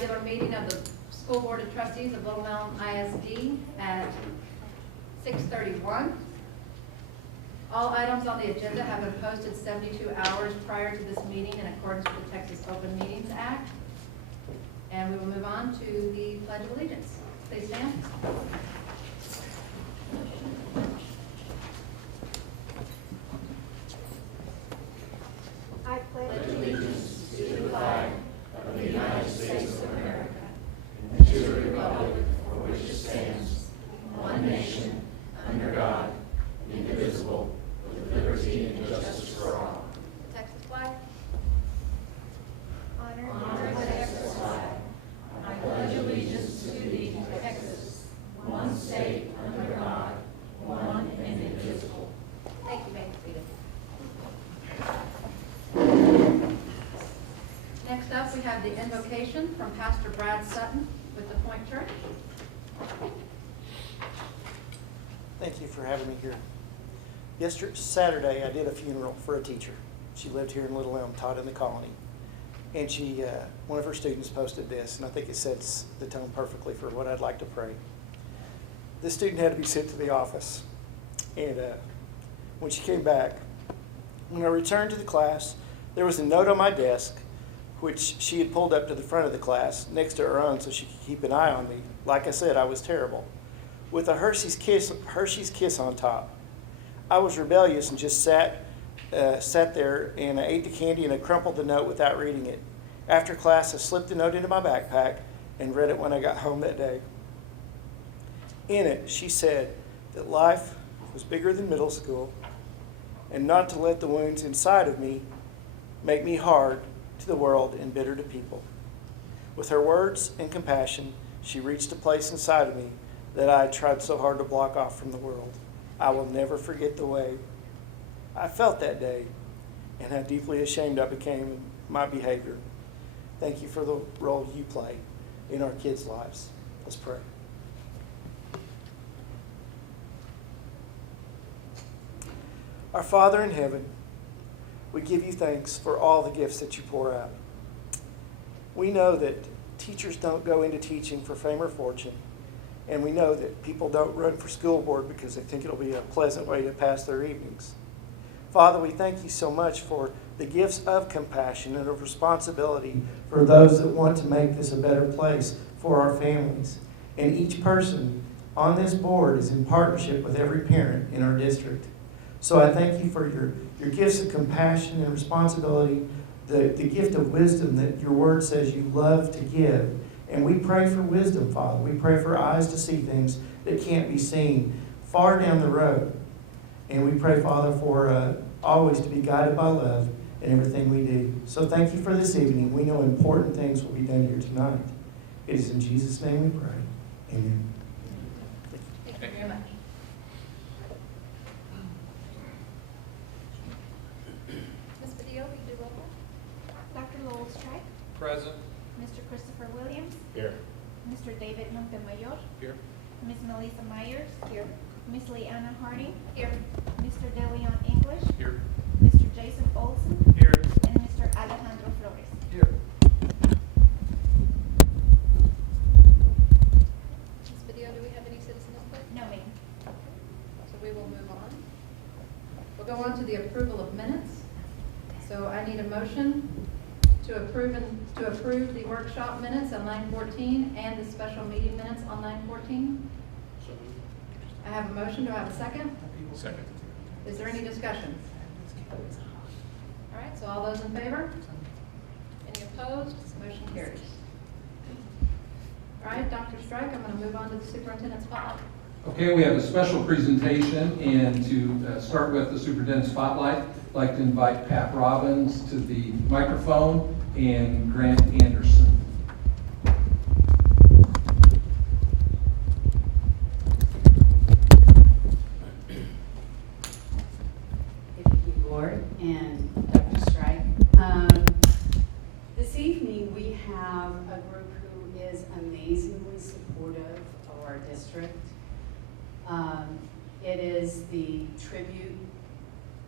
regular meeting of the School Board of Trustees of Little Mountain ISD at 6:31. All items on the agenda have been posted 72 hours prior to this meeting in accordance with the Texas Open Meetings Act. And we will move on to the Pledge of Allegiance. Please stand. I pledge allegiance to the flag of the United States of America and to the republic for which it stands, one nation, under God, indivisible, with liberty and justice for all. The Texas flag. Honor the Texas flag. I pledge allegiance to thee, Texas, one state under God, one and indivisible. Thank you, Bank Freedom. Next up, we have the invocation from Pastor Brad Sutton with the Point Church. Thank you for having me here. Saturday, I did a funeral for a teacher. She lived here in Little Elm, taught in the colony. And one of her students posted this, and I think it sets the tone perfectly for what I'd like to pray. This student had to be sent to the office. And when she came back, when I returned to the class, there was a note on my desk, which she had pulled up to the front of the class next to her own so she could keep an eye on me. Like I said, I was terrible. With a Hershey's Kiss on top. I was rebellious and just sat there, and I ate the candy and I crumpled the note without reading it. After class, I slipped the note into my backpack and read it when I got home that day. In it, she said that life was bigger than middle school and not to let the wounds inside of me make me hard to the world and bitter to people. With her words and compassion, she reached a place inside of me that I tried so hard to block off from the world. I will never forget the way I felt that day and how deeply ashamed I became of my behavior. Thank you for the role you play in our kids' lives. Let's pray. Our Father in heaven, we give you thanks for all the gifts that you pour out. We know that teachers don't go into teaching for fame or fortune, and we know that people don't run for school board because they think it'll be a pleasant way to pass their evenings. Father, we thank you so much for the gifts of compassion and of responsibility for those that want to make this a better place for our families. And each person on this board is in partnership with every parent in our district. So I thank you for your gifts of compassion and responsibility, the gift of wisdom that your word says you love to give. And we pray for wisdom, Father. We pray for eyes to see things that can't be seen far down the road. And we pray, Father, for always to be guided by love in everything we do. So thank you for this evening. We know important things will be done here tonight. It is in Jesus' name we pray. Amen. Thank you very much. Ms. Padilla, will you do roll call? Dr. Lowell Strike, Present. Mr. Christopher Williams, Here. Mr. David Montemayor, Here. Ms. Melissa Myers, Here. Ms. Leanna Harding, Here. Mr. DeLeon English, Here. Mr. Jason Olson, Here. and Mr. Alejandro Flores. Here. Ms. Padilla, do we have any citizen input? No, ma'am. So we will move on. We'll go on to the approval of minutes. So I need a motion to approve the workshop minutes on 9/14 and the special meeting minutes on 9/14. I have a motion. Do I have a second? Second. Is there any discussion? All right, so all those in favor? Any opposed? Motion carries. All right, Dr. Strike, I'm going to move on to the superintendent's spotlight. Okay, we have a special presentation, and to start with the superintendent spotlight, I'd like to invite Pat Robbins to the microphone and Grant Anderson. Thank you, Board and Dr. Strike. This evening we have a group who is amazingly supportive of our district. It is the Tribute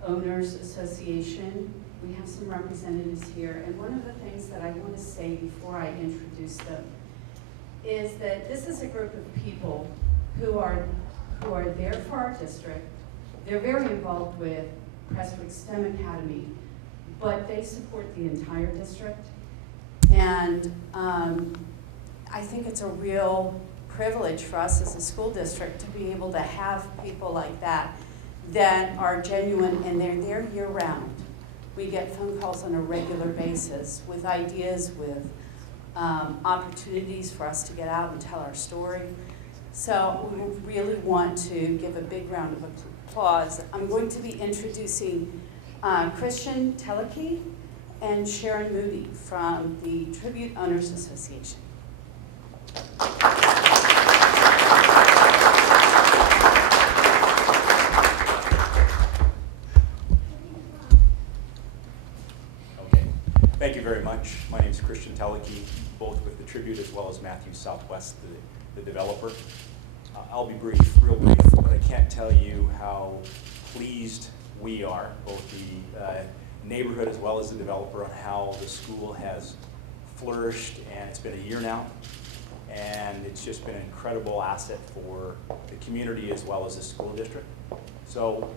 Owners Association, We have some representatives here, and one of the things that I want to say before I introduce them is that this is a group of people who are there for our district. They're very involved with Prestwick STEM Academy, but they support the entire district. And I think it's a real privilege for us as a school district to be able to have people like that are genuine, and they're there year-round. We get phone calls on a regular basis with ideas, with opportunities for us to get out and tell our story. So we really want to give a big round of applause. I'm going to be introducing Christian Teleke and Sharon Moody from the Tribute Owners Association. Okay, thank you very much. My name is Christian Teleke, both with the Tribute as well as Matthews Southwest, the developer. I'll be brief, real brief, but I can't tell you how pleased we are, both the neighborhood as well as the developer, on how the school has flourished, and it's been a year now, and it's just been an incredible asset for the community as well as the school district. So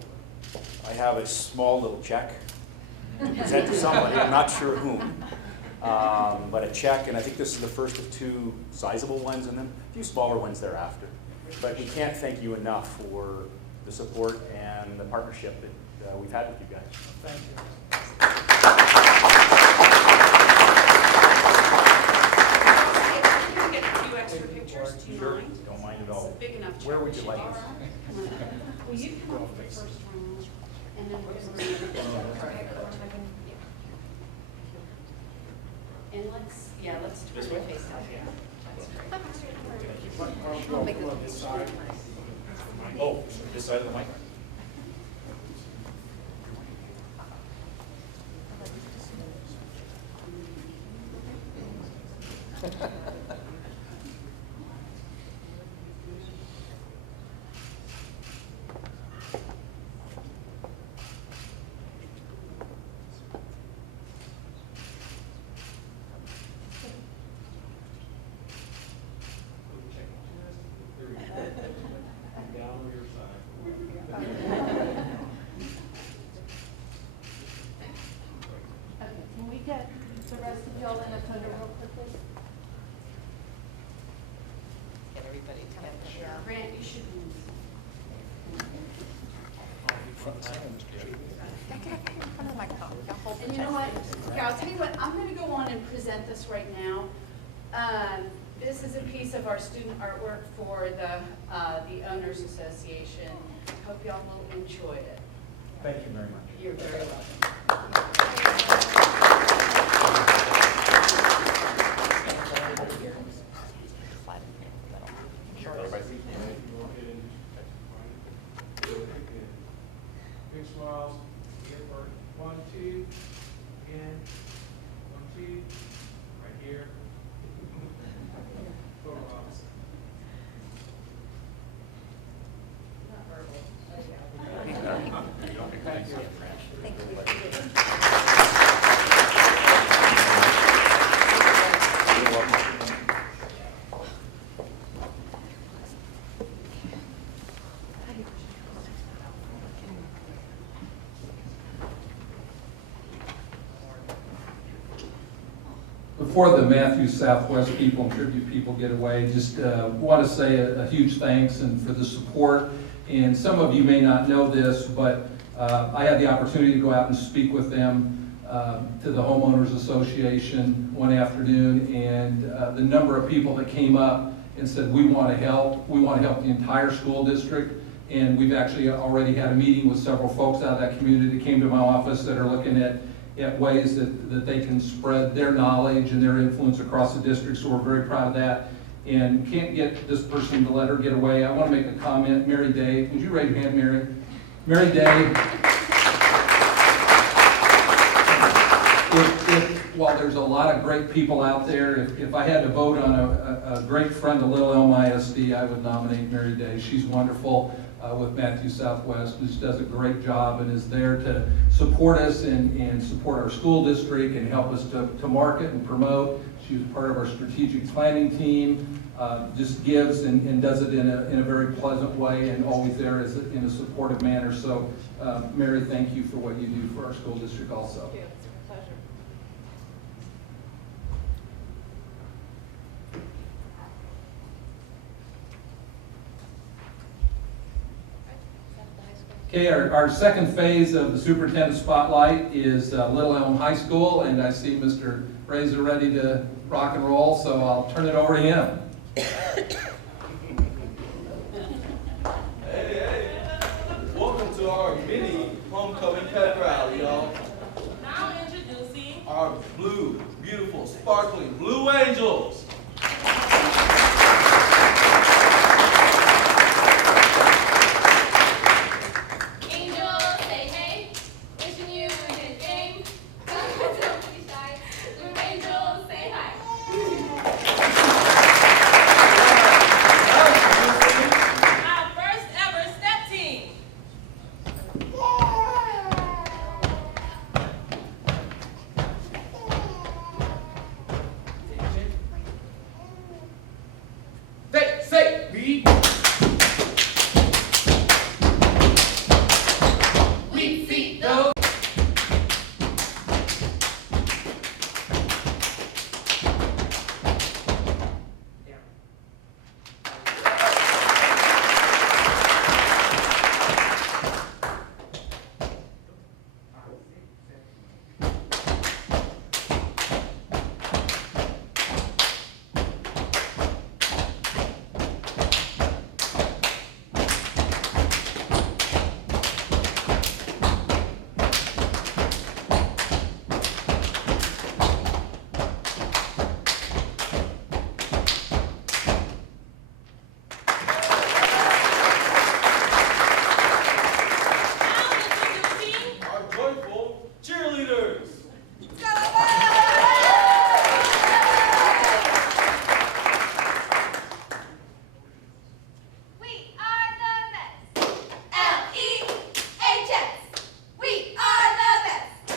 I have a small little check to present to somebody, I'm not sure whom, but a check, and I think this is the first of two sizable ones, and then a few smaller ones thereafter. But we can't thank you enough for the support and the partnership that we've had with you guys. Thank you. Can we get a few extra pictures? Do you Sure, mind? don't mind at all. It's a big enough check. Where would you like us? Come on. Will you come up for the first round, and then we're going to... And let's turn the face out here. That's great. Oh, this side of the mic? Okay, can we get the rest of y'all in a photo real quickly? Get everybody together. Grant, you should move. And you know what? Here, I'll tell you what, I'm going to go on and present this right now. This is a piece of our student artwork for the Owners Association. Hope y'all will enjoy it. Thank you very much. You're very welcome. Big smiles. Here for 1, 2. Again. 1, 2. Right here. Photo ops. Before the Matthews Southwest people and Tribute people get away, just want to say a huge thanks and for the support. And some of you may not know this, but I had the opportunity to go out and speak with them to the Homeowners Association one afternoon, and the number of people that came up and said, we want to help the entire school district. And we've actually already had a meeting with several folks out of that community that came to my office that are looking at ways that they can spread their knowledge and their influence across the district, so we're very proud of that. And can't get this person to let her get away. I want to make a comment. Mary Day, would you raise your hand, Mary? Mary Day, while there's a lot of great people out there, if I had to vote on a great friend of Little Elm ISD, I would nominate Mary Day. She's wonderful. with Matthew Southwest, who does a great job and is there to support us and support our school district and help us to market and promote. She was part of our strategic planning team, just gives and does it in a very pleasant way and always there in a supportive manner. So, Mary, thank you for what you do for our school district also. Thank you. It's a pleasure. Okay, our second phase of the superintendent spotlight is Little Elm High School, and I see Mr. Razor ready to rock and roll, so I'll turn it over to him. Hey, welcome to our mini homecoming pep rally, y'all. Now introducing Our blue, beautiful, sparkling Blue Angels. Angels, say hey, wishing you a good game. Don't be shy. Blue Angels, say hi. Our first ever step team. Say, read. We see those. Now introducing Our joyful cheerleaders. We are the best. L-E-H-S. We are the best.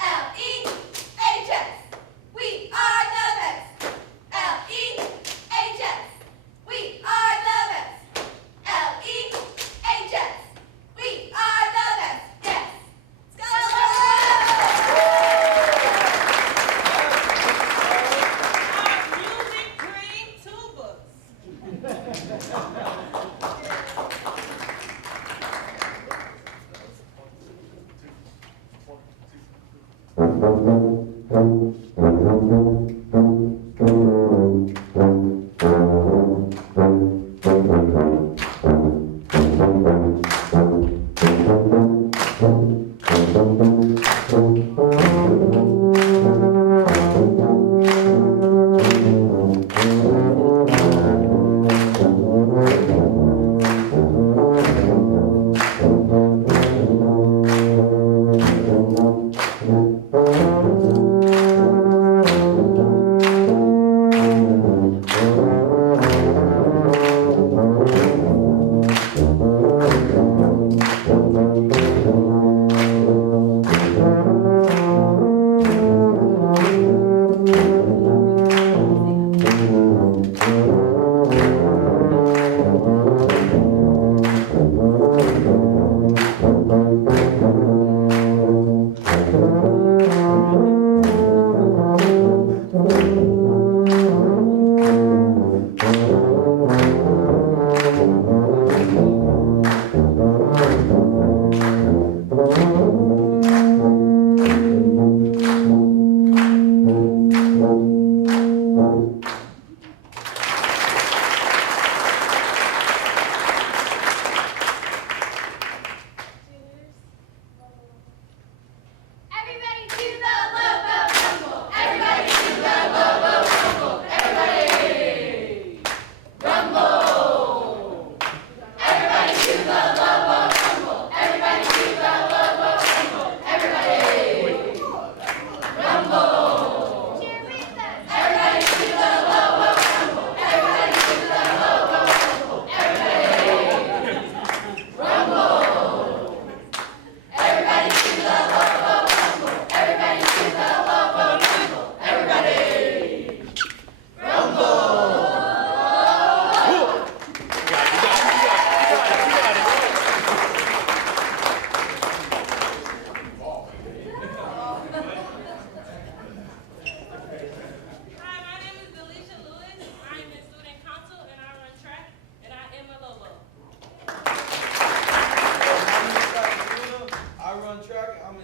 L-E-H-S. We are the best. L-E-H-S. We are the best. L-E-H-S. We are the best. Yes. Let's go. Our music dream tubas.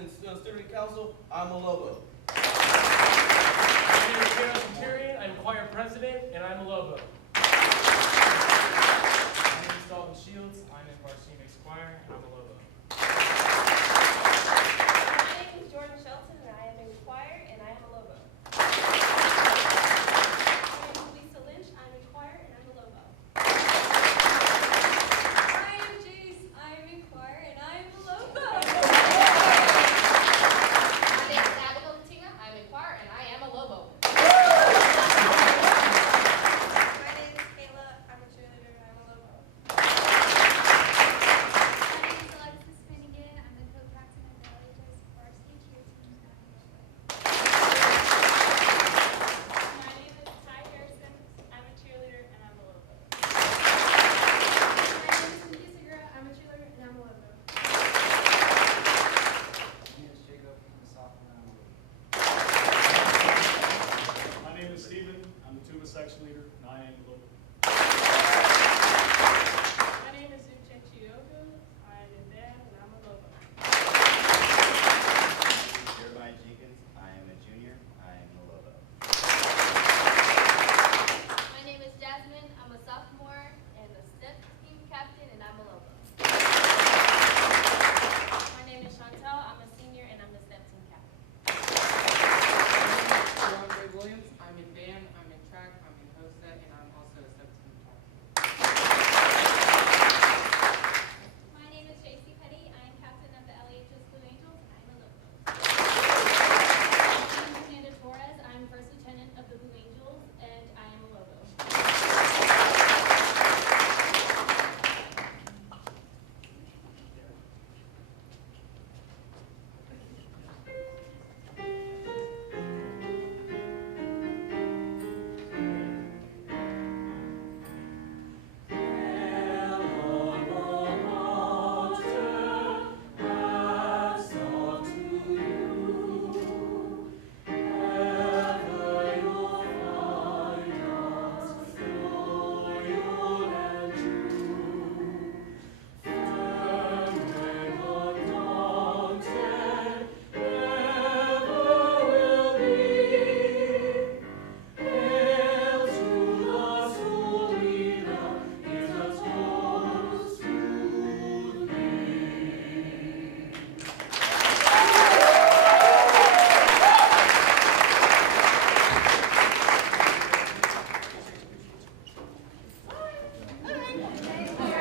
Student Council, I'm a Lobo. My name is Gerald Centurion. I'm choir president, and I'm a Lobo. My name is Dalton Shields. I'm in Varsity Mixed Choir, and I'm a Lobo. My name is Jordan Shelton, and I am in choir, and I am a Lobo. My name is Lisa Lynch. I'm in choir, and I'm a Lobo. I am Jace. I am in choir, and I am a Lobo. My name is Abigail Katina. I'm in choir, and I am a Lobo. My name is Kayla. I'm a cheerleader, and I'm a Lobo. My name is Alexis Finnegan. I'm the co-captain of the LHS varsity cheer team. My name is Ty Harrison. I'm a cheerleader, and I'm a Lobo. My name is Cynthia Segura. I'm a cheerleader and I'm a Lobo. My name is Steven. I'm the tuba section leader, and I am a Lobo. My name is Uche Chiogo. I am in band, and I'm a Lobo. Jeremiah Jenkins, I am a junior, I am a Lobo. My name is Jasmine. I'm a sophomore and the step team captain, and I'm a Lobo. My name is Chantel. I'm a senior, and I'm the step team captain. Andre Williams. I'm in band, I'm in track, I'm in HOSA, and I'm also a substitute captain. My name is JC Petty. I am captain of the LHS Blue Angels and I'm a Lobo. My name is Amanda Torres. I'm first lieutenant of the Blue Angels and I am a Lobo.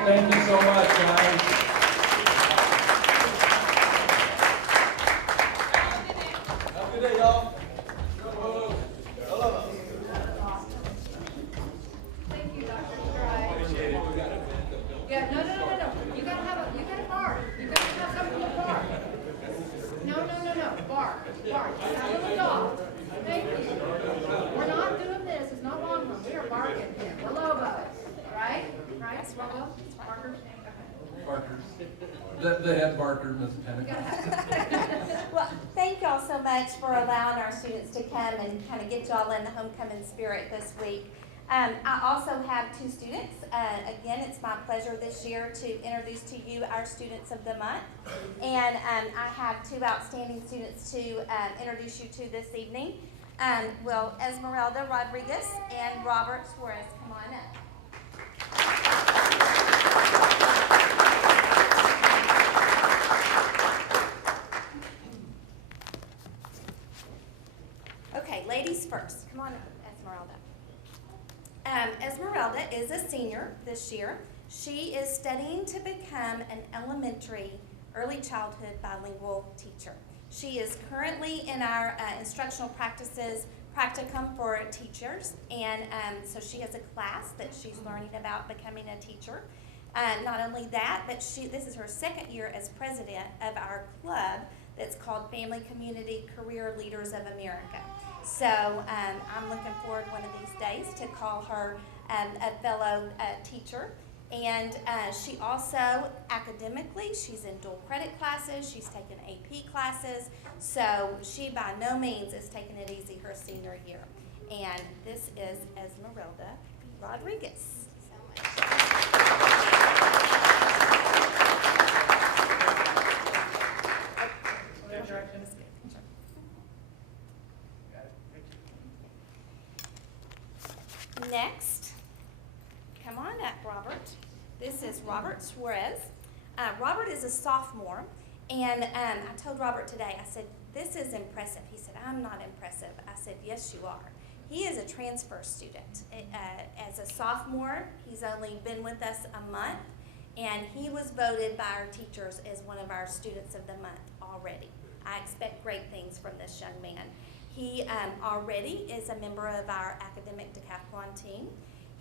Thank you so much, guys. Have a good day, y'all. A Lobo. Thank you, Dr. Stride. Yeah, no. You gotta have you gotta bark. You gotta have something to bark. No. Bark. That little dog. Thank you. We're not doing this. It's not Longhorn. We are barking here. We're Lobos. Right? Lobo? Barker? Barker. The head Barker, Ms. Pennant. Well, thank y'all so much for allowing our students to come and kind of get y'all in the homecoming spirit this week. I also have two students. Again, it's my pleasure this year to introduce to you our Students of the Month. And I have two outstanding students to introduce you to this evening. Esmeralda Rodriguez and Robert Suarez. Come on up. Okay, ladies first. Come on up, Esmeralda. Esmeralda is a senior this year. She is studying to become an elementary early childhood bilingual teacher. She is currently in our instructional practices practicum for teachers, and so she has a class that she's learning about becoming a teacher. Not only that, but this is her second year as president of our club that's called Family Community Career Leaders of America. So I'm looking forward one of these days to call her a fellow teacher. And she also, academically, she's in dual credit classes, she's taken AP classes, so she by no means is taking it easy her senior year. And this is Esmeralda Rodriguez. direction. That's good. Sure. Got it. Thank you. Next, come on up, Robert. This is Robert Suarez. Robert is a sophomore, and I told Robert today, I said, this is impressive. He said, I'm not impressive. I said, yes, you are. He is a transfer student. As a sophomore, he's only been with us a month, and he was voted by our teachers as one of our students of the month already. I expect great things from this young man. He already is a member of our academic decathlon team.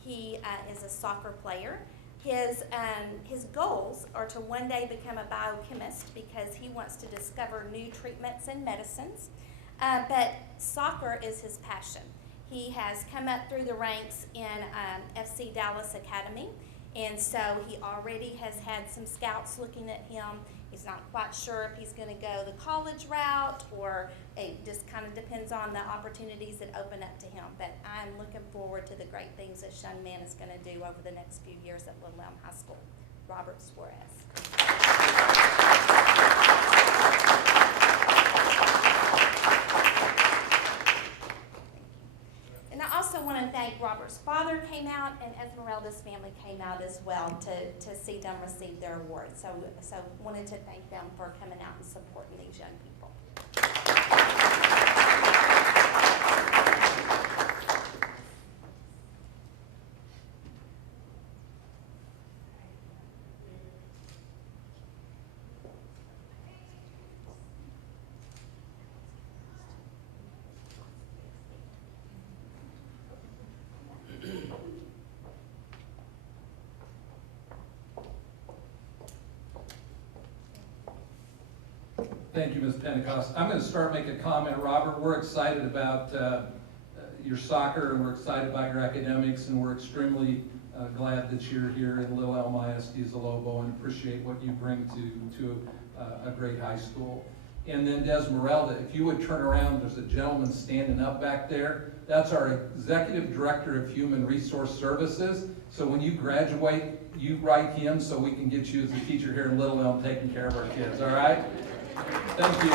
He is a soccer player. His goals are to one day become a biochemist because he wants to discover new treatments and medicines, but soccer is his passion. He has come up through the ranks in FC Dallas Academy, and so he already has had some scouts looking at him. He's not quite sure if he's going to go the college route, or it just kind of depends on the opportunities that open up to him. But I'm looking forward to the great things this young man is going to do over the next few years at Little Elm High School. Robert Suarez. And I also want to thank Robert's father came out, and Esmeralda's family came out as well to see them receive their award. So wanted to thank them for coming out and supporting these young people. Thank you, Ms. Pentecost. I'm going to start making a comment. Robert, we're excited about your soccer, and we're excited about your academics, and we're extremely glad that you're here in Little Elm ISD as a Lobo, and appreciate what you bring to a great high school. And then Desmeralda, if you would turn around, there's a gentleman standing up back there. That's our Executive Director of Human Resource Services. So when you graduate, you write him so we can get you as a teacher here in Little Elm taking care of our kids, all right? Thank you.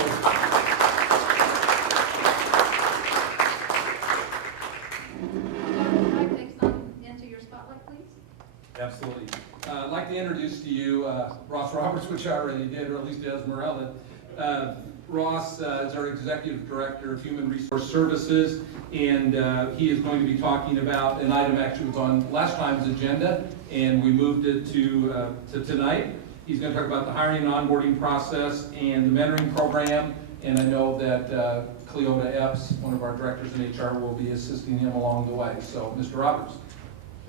Would you take some into your spotlight, please? Absolutely. I'd like to introduce to you Ross Roberts, which I already did, or at least Esmeralda. Ross is our Executive Director of Human Resource Services, and he is going to be talking about an item actually was on last time's agenda, and we moved it to tonight. He's going to talk about the hiring and onboarding process and the mentoring program, and I know that Cleota Epps, one of our directors in HR, will be assisting him along the way. So, Mr. Roberts.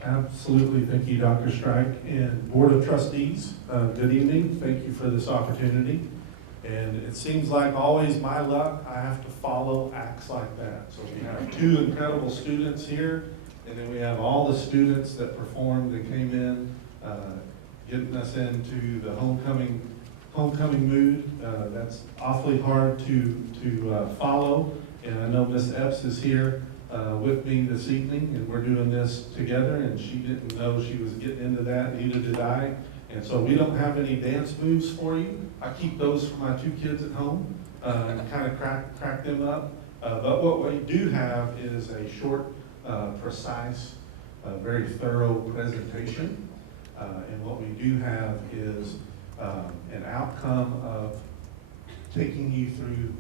Absolutely. Thank you, Dr. Strike. And Board of Trustees, good evening. Thank you for this opportunity. And it seems like always my luck, I have to follow acts like that. So we have two incredible students here, and then we have all the students that performed and came in, getting us into the homecoming mood. That's awfully hard to follow. And I know Miss Epps is here with me this evening, and we're doing this together, and she didn't know she was getting into that, neither did I. And so we don't have any dance moves for you. I keep those for my two kids at home and kind of crack them up. But what we do have is a short, precise, very thorough presentation. And what we do have is an outcome of taking you through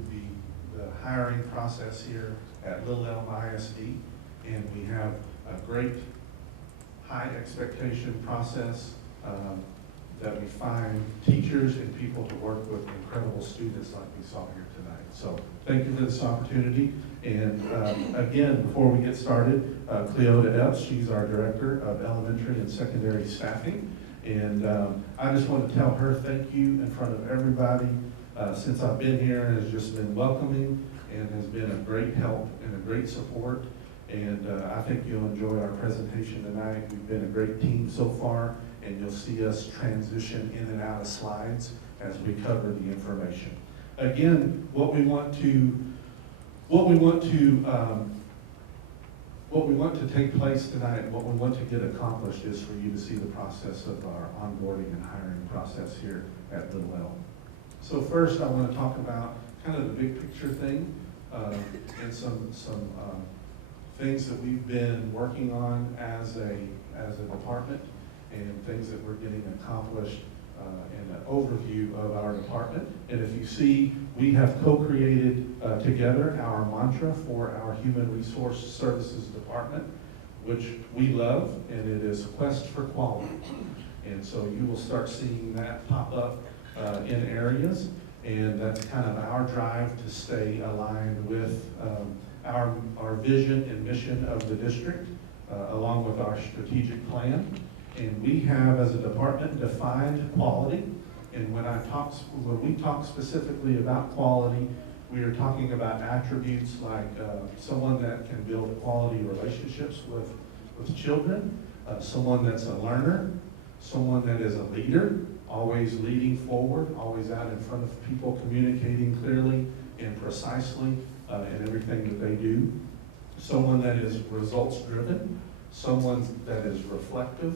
the hiring process here at Little Elm ISD. And we have a great high expectation process that we find teachers and people to work with incredible students like we saw here tonight. So thank you for this opportunity. And again, before we get started, Cleota Epps, she's our Director of Elementary and Secondary Staffing. And I just want to tell her thank you in front of everybody since I've been here, and has just been welcoming and has been a great help and a great support. And I think you'll enjoy our presentation tonight. We've been a great team so far, and you'll see us transition in and out of slides as we cover the information. Again, what we want to take place tonight, and what we want to get accomplished, is for you to see the process of our onboarding and hiring process here at Little Elm. So first, I want to talk about kind of the big picture thing and some things that we've been working on as a department and things that we're getting accomplished and an overview of our department. And if you see, we have co-created together our mantra for our Human Resource Services Department, which we love, and it is Quest for Quality. And so you will start seeing that pop up in areas, and that's kind of our drive to stay aligned with our vision and mission of the district, along with our strategic plan. And we have, as a department, defined quality. And when we talk specifically about quality, we are talking about attributes like someone that can build quality relationships with children, someone that's a learner, someone that is a leader, always leading forward, always out in front of people, communicating clearly and precisely in everything that they do, someone that is results driven, someone that is reflective,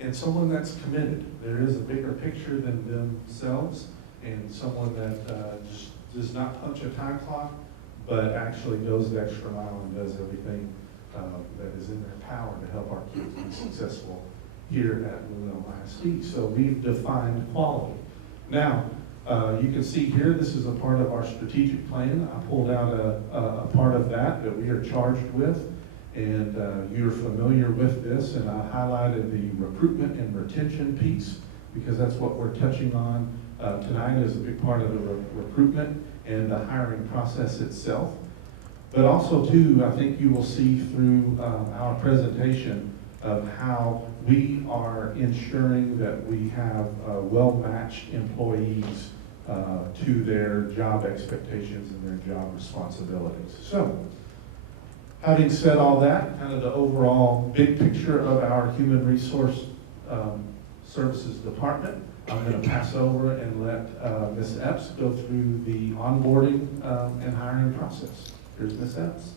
and someone that's committed. There is a bigger picture than themselves, and someone that just does not punch a time clock, but actually goes the extra mile and does everything that is in their power to help our kids be successful here at Little ISD. So we've defined quality. Now, you can see here, this is a part of our strategic plan. I pulled out a part of that we are charged with, and you're familiar with this, and I highlighted the recruitment and retention piece because that's what we're touching on tonight is a big part of the recruitment and the hiring process itself. But also too, I think you will see through our presentation of how we are ensuring that we have well-matched employees to their job expectations and their job responsibilities. So, having said all that, kind of the overall big picture of our Human Resource Services Department, I'm going to pass over and let Ms. Epps go through the onboarding and hiring process. Here's Ms. Epps.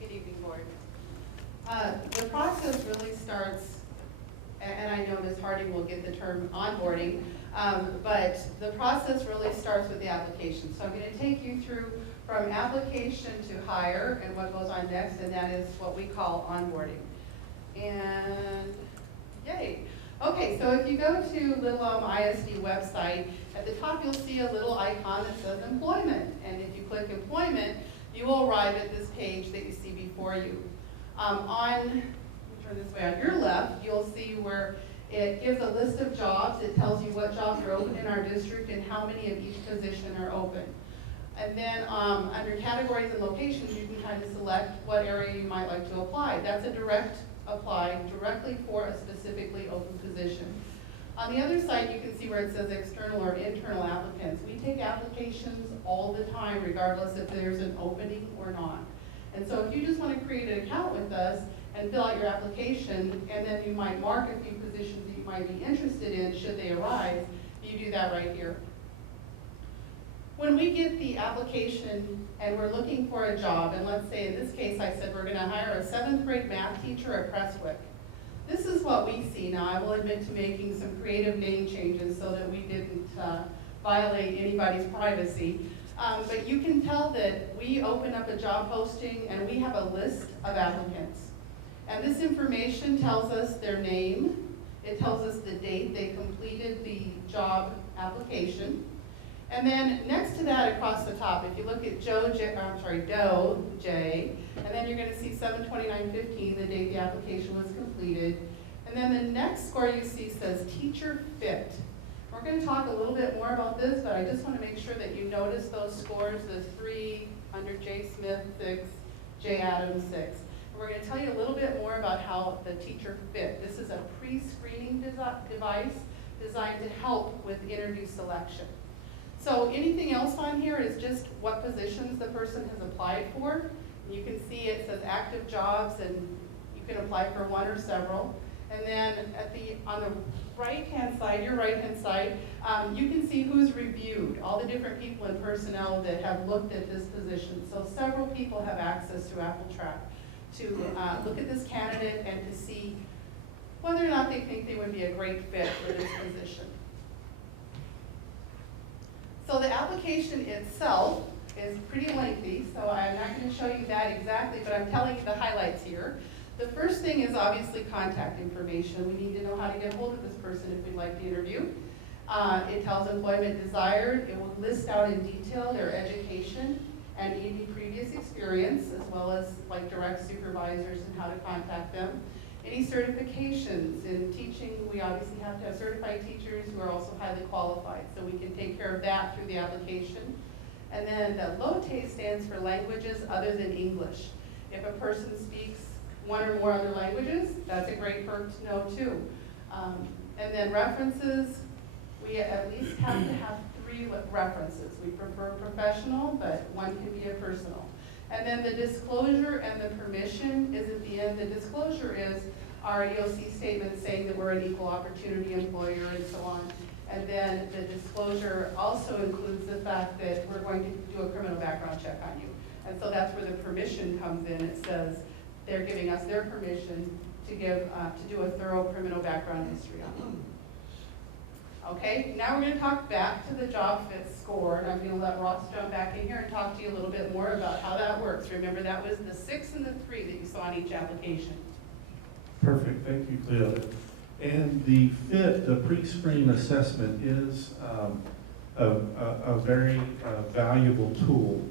Good evening, Board. The process really starts, and I know Ms. Harding will get the term onboarding, but the process really starts with the application. So I'm going to take you through from application to hire and what goes on next, and that is what we call onboarding. And yay. Okay, so if you go to Little Elm ISD website, at the top you'll see a little icon that says employment. And if you click employment, you will arrive at this page that you see before you. Turn this way, on your left, you'll see where it gives a list of jobs. It tells you what jobs are open in our district and how many of each position are open. And then under categories and locations, you can kind of select what area you might like to apply. That's a direct apply directly for a specifically open position. On the other side, you can see where it says external or internal applicants. We take applications all the time, regardless if there's an opening or not. And so if you just want to create an account with us and fill out your application, and then you might mark a few positions that you might be interested in should they arise, you do that right here. When we get the application and we're looking for a job, and let's say in this case I said we're going to hire a 7th grade math teacher at Prestwick. This is what we see. Now I will admit to making some creative name changes so that we didn't violate anybody's privacy. But you can tell that we open up a job posting and we have a list of applicants. And this information tells us their name. It tells us the date they completed the job application. And then next to that across the top, if you look at Doe J, and then you're going to see 7/29/15, the date the application was completed. And then the next score you see says teacher fit. We're going to talk a little bit more about this, but I just want to make sure that you notice those scores, the 3 under J Smith, 6, J Adams, 6. And we're going to tell you a little bit more about how the teacher fit. This is a pre-screening device designed to help with interview selection. So anything else on here is just what positions the person has applied for. You can see it says active jobs, and you can apply for one or several. And then on the right-hand side, your right-hand side, you can see who's reviewed, all the different people in personnel that have looked at this position. So several people have access to Apple Track to look at this candidate and to see whether or not they think they would be a great fit for this position. So the application itself is pretty lengthy, so I'm not going to show you that exactly, but I'm telling you the highlights here. The first thing is obviously contact information. We need to know how to get hold of this person if we'd like to interview. It tells employment desired. It will list out in detail their education and any previous experience, as well as like direct supervisors and how to contact them. Any certifications in teaching, we obviously have to have certified teachers who are also highly qualified, so we can take care of that through the application. And then the LOTE stands for languages other than English. If a person speaks one or more other languages, that's a great perk to know too. And then references, we at least have to have 3 references. We prefer professional, but one can be a personal. And then the disclosure and the permission is at the end. The disclosure is our EOC statement saying that we're an equal opportunity employer and so on. And then the disclosure also includes the fact that we're going to do a criminal background check on you. And so that's where the permission comes in. It says they're giving us their permission to do a thorough criminal background history on you. Okay, now we're going to talk back to the job fit score, and I'm going to let Ross jump back in here and talk to you a little bit more about how that works. Remember, that was the 6 and the 3 that you saw in each application. Perfect, thank you, Cleo. And the fit, the pre-screen assessment is a very valuable tool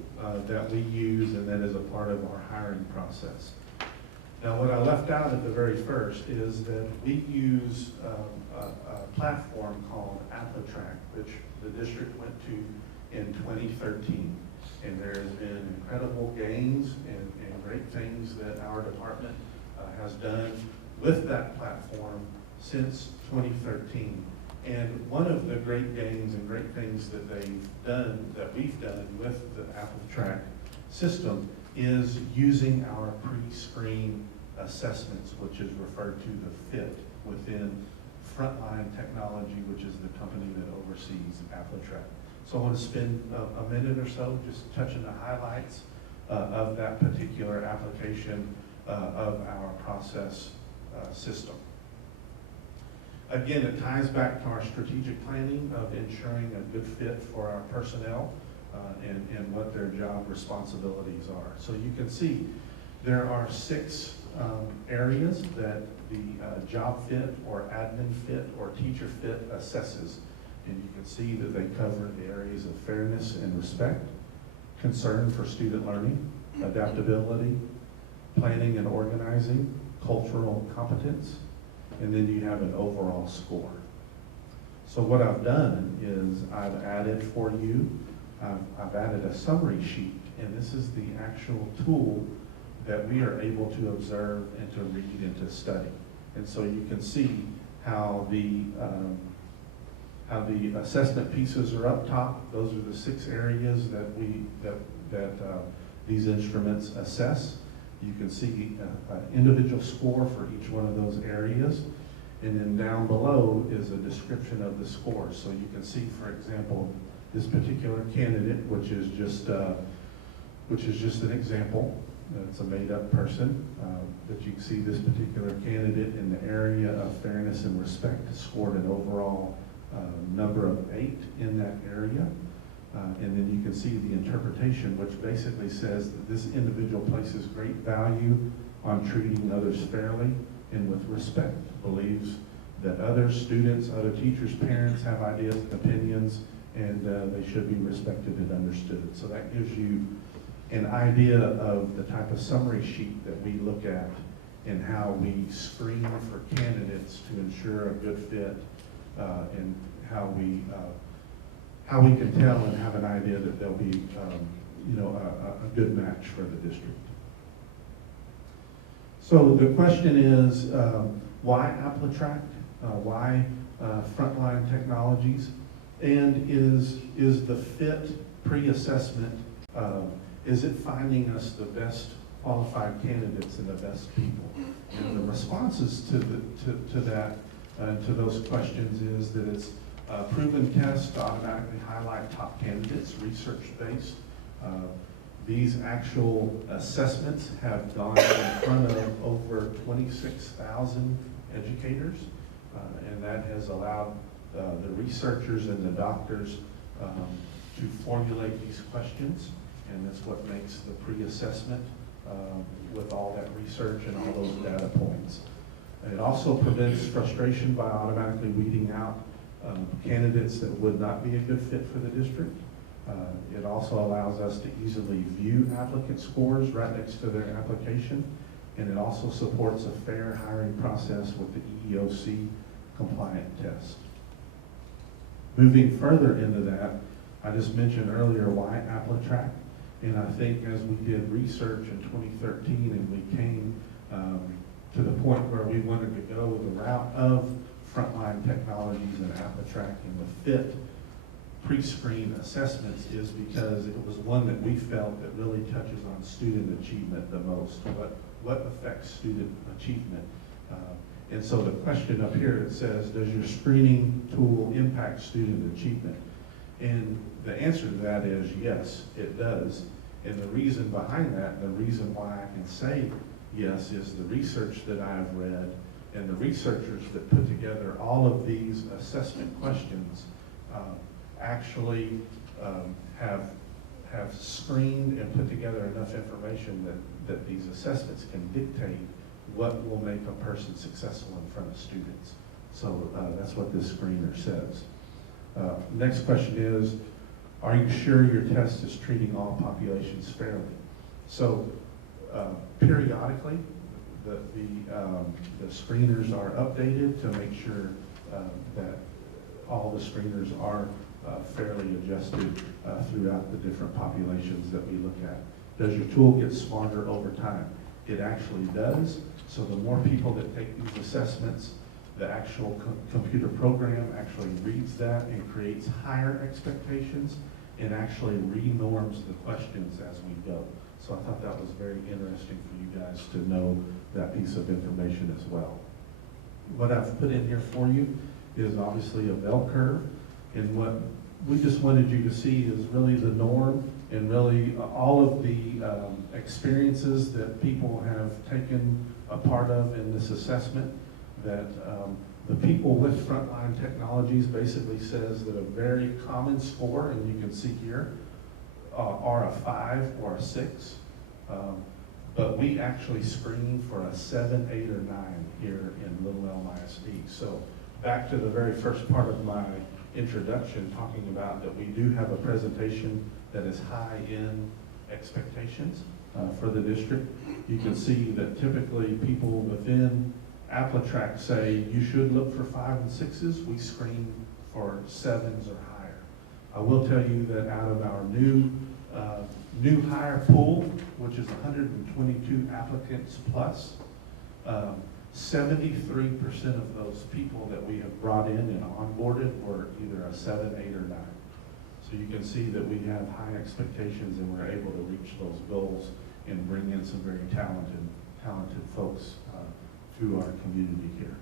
that we use and that is a part of our hiring process. Now, what I left out at the very first is that we use a platform called AppleTrack, which the district went to in 2013. And there has been incredible gains and great things that our department has done with that platform since 2013. And one of the great gains and great things that we've done with the AppleTrack system is using our pre-screen assessments, which is referred to the fit within Frontline Technology, which is the company that oversees AppleTrack. So I want to spend a minute or so just touching the highlights of that particular application of our process system. Again, it ties back to our strategic planning of ensuring a good fit for our personnel and what their job responsibilities are. So you can see there are 6 areas that the job fit or admin fit or teacher fit assesses. And you can see that they cover the areas of fairness and respect, concern for student learning, adaptability, planning and organizing, cultural competence, and then you have an overall score. So what I've done is I've added for you, I've added a summary sheet, and this is the actual tool that we are able to observe and to read and to study. And so you can see how the assessment pieces are up top. Those are the 6 areas that these instruments assess. You can see an individual score for each one of those areas. And then down below is a description of the scores. So you can see, for example, this particular candidate, which is just an example. It's a made-up person, but you can see this particular candidate in the area of fairness and respect scored an overall number of 8 in that area. And then you can see the interpretation, which basically says that this individual places great value on treating others fairly and with respect, believes that other students, other teachers, parents have ideas and opinions, and they should be respected and understood. So that gives you an idea of the type of summary sheet that we look at and how we screen for candidates to ensure a good fit and how we can tell and have an idea that they'll be a good match for the district. So the question is, why AppleTrack? Why Frontline Technologies? And is the fit pre-assessment, is it finding us the best qualified candidates and the best people? And the responses to that, to those questions is that it's a proven test to automatically highlight top candidates, research-based. These actual assessments have gone in front of over 26,000 educators, and that has allowed the researchers and the doctors to formulate these questions, and that's what makes the pre-assessment with all that research and all those data points. It also prevents frustration by automatically weeding out candidates that would not be a good fit for the district. It also allows us to easily view applicant scores right next to their application, and it also supports a fair hiring process with the EEOC compliant test. Moving further into that, I just mentioned earlier why AppleTrack, and I think as we did research in 2013 and we came to the point where we wanted to go the route of frontline technologies and AppleTrack and the fit pre-screen assessments is because it was one that we felt that really touches on student achievement the most. What affects student achievement? And so the question up here, it says, does your screening tool impact student achievement? And the answer to that is yes, it does. And the reason behind that, the reason why I can say yes, is the research that I've read and the researchers that put together all of these assessment questions actually have screened and put together enough information that these assessments can dictate what will make a person successful in front of students. So that's what this screener says. Next question is, are you sure your test is treating all populations fairly? So periodically, the screeners are updated to make sure that all the screeners are fairly adjusted throughout the different populations that we look at. Does your tool get smarter over time? It actually does. So the more people that take these assessments, the actual computer program actually reads that and creates higher expectations and actually renorms the questions as we go. So I thought that was very interesting for you guys to know that piece of information as well. What I've put in here for you is obviously a bell curve, and what we just wanted you to see is really the norm and really all of the experiences that people have taken a part of in this assessment, that the people with frontline technologies basically says that a very common score, and you can see here, are a 5 or a 6. But we actually screen for a 7, 8, or 9 here in Little Elm ISD. So back to the very first part of my introduction, talking about that we do have a presentation that is high in expectations for the district. You can see that typically people within AppleTrack say you should look for 5 and 6s. We screen for 7s or higher. I will tell you that out of our new hire pool, which is 122 applicants plus, 73% of those people that we have brought in and onboarded were either a 7, 8, or 9. So you can see that we have high expectations and we're able to reach those goals and bring in some very talented folks to our community here.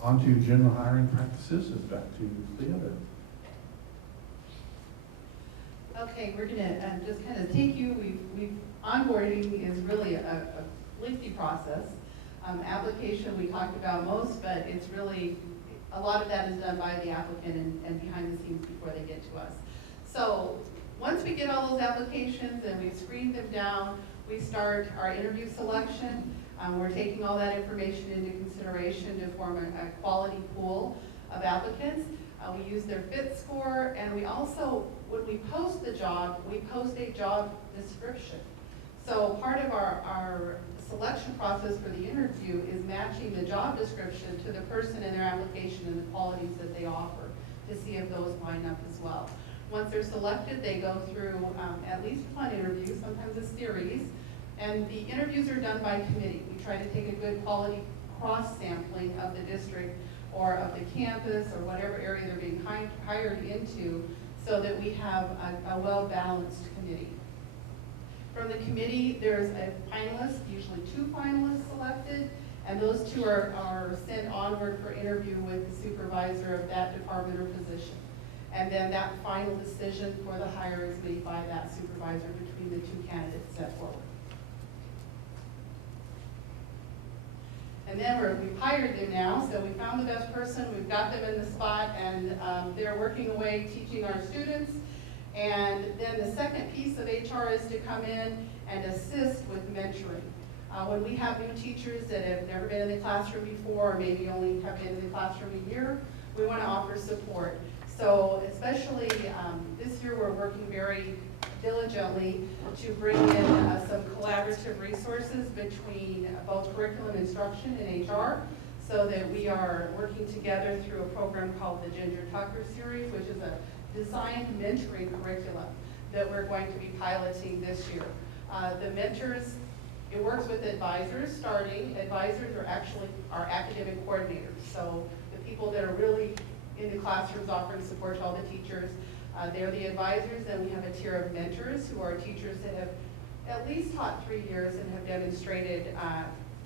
On to general hiring practices, and back to the other. Okay, we're gonna just kind of take you, onboarding is really a lengthy process. Application we talked about most, but it's really, a lot of that is done by the applicant and behind the scenes before they get to us. So once we get all those applications and we've screened them down, we start our interview selection. We're taking all that information into consideration to form a quality pool of applicants. We use their fit score, and we also, when we post the job, we post a job description. So part of our selection process for the interview is matching the job description to the person and their application and the qualities that they offer to see if those line up as well. Once they're selected, they go through at least one interview, sometimes a series, and the interviews are done by committee. We try to take a good quality cross-sampling of the district or of the campus or whatever area they're being hired into so that we have a well-balanced committee. From the committee, there's a finalist, usually 2 finalists selected, and those 2 are sent onward for interview with the supervisor of that department or position. And then that final decision for the hire is made by that supervisor between the 2 candidates set forward. And then we've hired them now, so we found the best person, we've got them in the spot, and they're working away teaching our students. And then the second piece of HR is to come in and assist with mentoring. When we have new teachers that have never been in the classroom before, or maybe only have been in the classroom a year, we want to offer support. So especially this year, we're working very diligently to bring in some collaborative resources between both curriculum instruction and HR, so that we are working together through a program called the Ginger Tucker Series, which is a designed mentoring curriculum that we're going to be piloting this year. The mentors, it works with advisors starting. Advisors are actually our academic coordinators. So the people that are really in the classrooms offering support to all the teachers, they're the advisors. Then we have a tier of mentors who are teachers that have at least taught 3 years and have demonstrated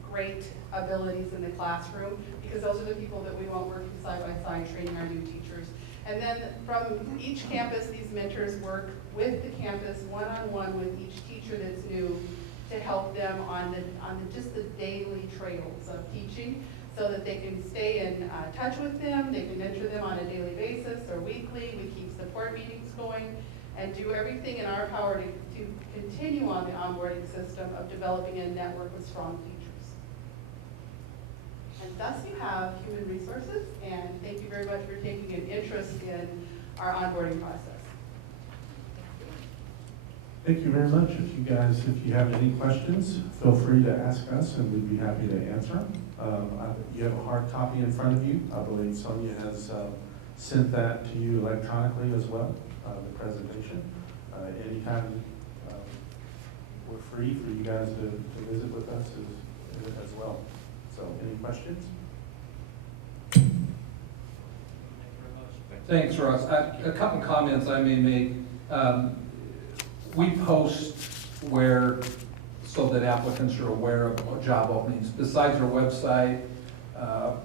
great abilities in the classroom, because those are the people that we want working side by side training our new teachers. And then from each campus, these mentors work with the campus one-on-one with each teacher that's new to help them on just the daily trails of teaching, so that they can stay in touch with them, they can mentor them on a daily basis or weekly. We keep support meetings going and do everything in our power to continue on the onboarding system of developing a network with strong teachers. And thus you have human resources, and thank you very much for taking an interest in our onboarding process. Thank you very much. If you have any questions, feel free to ask us and we'd be happy to answer them. You have a hard copy in front of you. I believe Sonia has sent that to you electronically as well, the presentation. Anytime we're free for you guys to visit with us as well. So any questions? Thanks, Russ. A couple comments I may make. We post so that applicants are aware of job openings. Besides our website,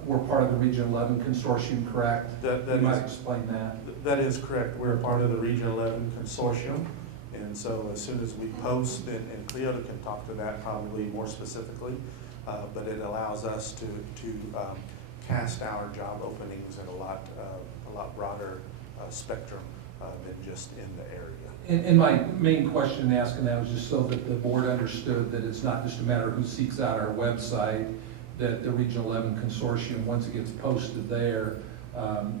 we're part of the Region 11 Consortium, correct? You might explain that. That is correct. We're a part of the Region 11 Consortium. And so as soon as we post, and Cleota can talk to that probably more specifically, but it allows us to cast our job openings at a lot broader spectrum than just in the area. And my main question in asking that was just so that the board understood that it's not just a matter of who seeks out our website, that the Region 11 Consortium, once it gets posted there,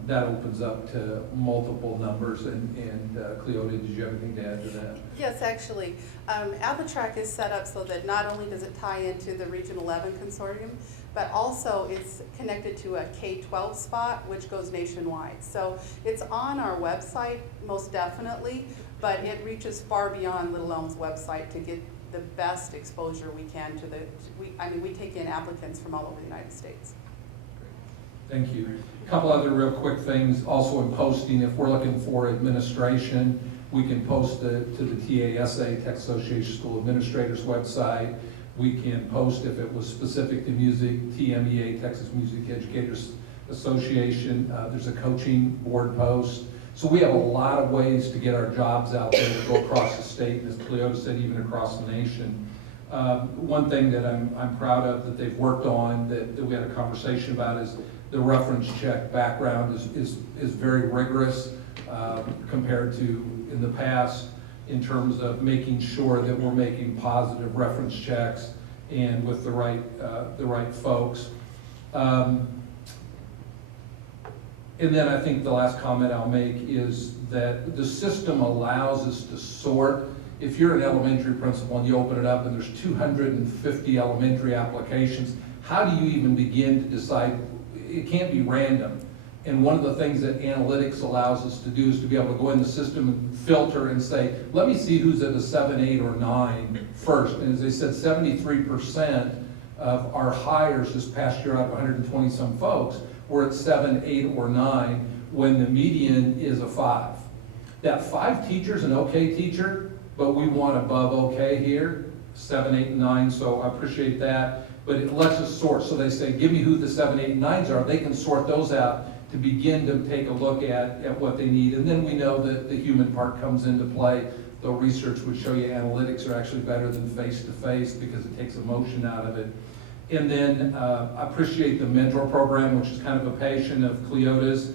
that opens up to multiple numbers. And Cleota, did you have anything to add to that? Yes, actually. AppleTrack is set up so that not only does it tie into the Region 11 Consortium, but also it's connected to a K-12 spot, which goes nationwide. So it's on our website, most definitely, but it reaches far beyond Little Elm's website to get the best exposure we can to we take in applicants from all over the United States. Thank you. A couple other real quick things. Also in posting, if we're looking for administration, we can post it to the TASA, Texas Association of School Administrators website. We can post if it was specific to music, TMEA, Texas Music Educators Association. There's a coaching board post. So we have a lot of ways to get our jobs out there to go across the state, and as Cleota said, even across the nation. One thing that I'm proud of that they've worked on that we had a conversation about is the reference check background is very rigorous compared to in the past in terms of making sure that we're making positive reference checks and with the right folks. And then I think the last comment I'll make is that the system allows us to sort. If you're an elementary principal and you open it up and there's 250 elementary applications, how do you even begin to decide? It can't be random. And one of the things that analytics allows us to do is to be able to go in the system and filter and say, let me see who's at a 7, 8, or 9 first. And as I said, 73% of our hires this past year out of 120 some folks were at 7, 8, or 9 when the median is a 5. That 5 teacher's an okay teacher, but we want above okay here, 7, 8, and 9, so I appreciate that. But it lets us sort, so they say, give me who the 7, 8, and 9s are. They can sort those out to begin to take a look at what they need. And then we know that the human part comes into play. Though research would show you analytics are actually better than face-to-face because it takes emotion out of it. And then I appreciate the mentor program, which is kind of a passion of Cleota's.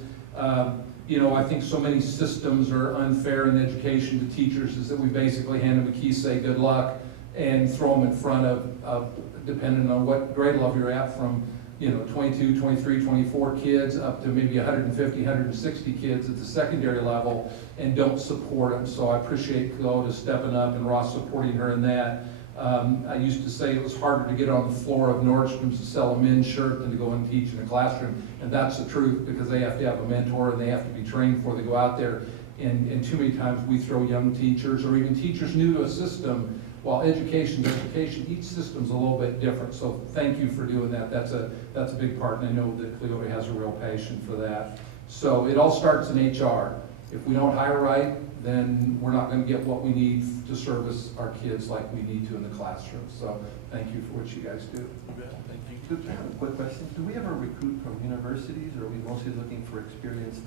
You know, I think so many systems are unfair in education to teachers, is that we basically hand them a key, say good luck, and throw them in front of depending on what grade level you're at, from 22, 23, 24 kids up to maybe 150, 160 kids at the secondary level, and don't support them. So I appreciate Cleota stepping up and Ross supporting her in that. I used to say it was harder to get on the floor of Nordstrom's to sell a men's shirt than to go and teach in a classroom. And that's the truth, because they have to have a mentor and they have to be trained before they go out there. And too many times we throw young teachers or even teachers new to a system. While education is education, each system's a little bit different. So thank you for doing that. That's a big part, and I know that Cleota has a real passion for that. So it all starts in HR. If we don't hire right, then we're not going to get what we need to service our kids like we need to in the classroom. So thank you for what you guys do. I have a quick question. Do we ever recruit from universities, or are we mostly looking for experienced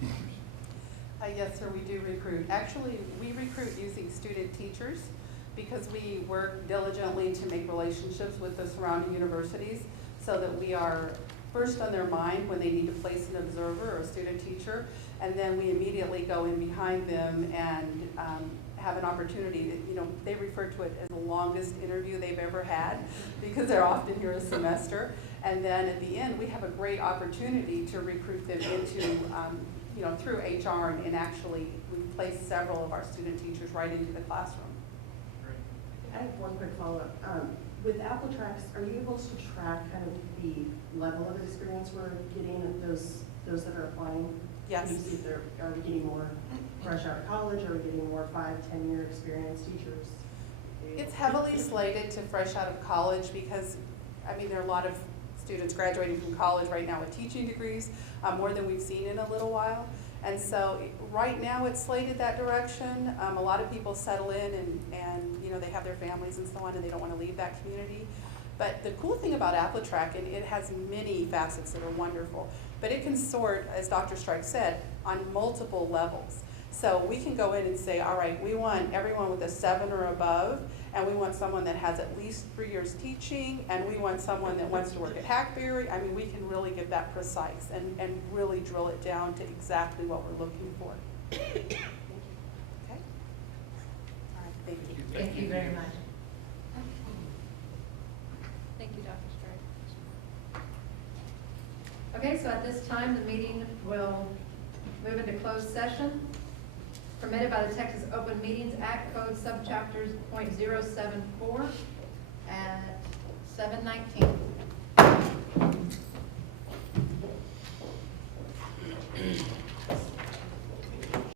teachers? Yes, sir, we do recruit. Actually, we recruit using student teachers because we work diligently to make relationships with the surrounding universities so that we are first on their mind when they need to place an observer or a student teacher, and then we immediately go in behind them and have an opportunity to, they refer to it as the longest interview they've ever had because they're often here a semester. And then at the end, we have a great opportunity to recruit them into, through HR, and actually we've placed several of our student teachers right into the classroom. I have one quick follow-up. With Appletracks, are you able to track kind of the level of experience we're getting at those that are applying? Yes. Can you see if are we getting more fresh out of college, or are we getting more 5-10 year experienced teachers? It's heavily slated to fresh out of college because, there are a lot of students graduating from college right now with teaching degrees, more than we've seen in a little while. And so right now it's slated that direction. A lot of people settle in and they have their families and so on, and they don't want to leave that community. But the cool thing about Appletrack, and it has many facets that are wonderful, but it can sort, as Dr. Strike said, on multiple levels. So we can go in and say, all right, we want everyone with a 7 or above, and we want someone that has at least 3 years teaching, and we want someone that wants to work at Hackberry. We can really get that precise and really drill it down to exactly what we're looking for. Okay? All right, thank you. Thank you very much. Thank you, Dr. Strike. Okay, so at this time, the meeting will move into closed session, permitted by the Texas Open Meetings Act, Code Subchapters .074 at 7:19.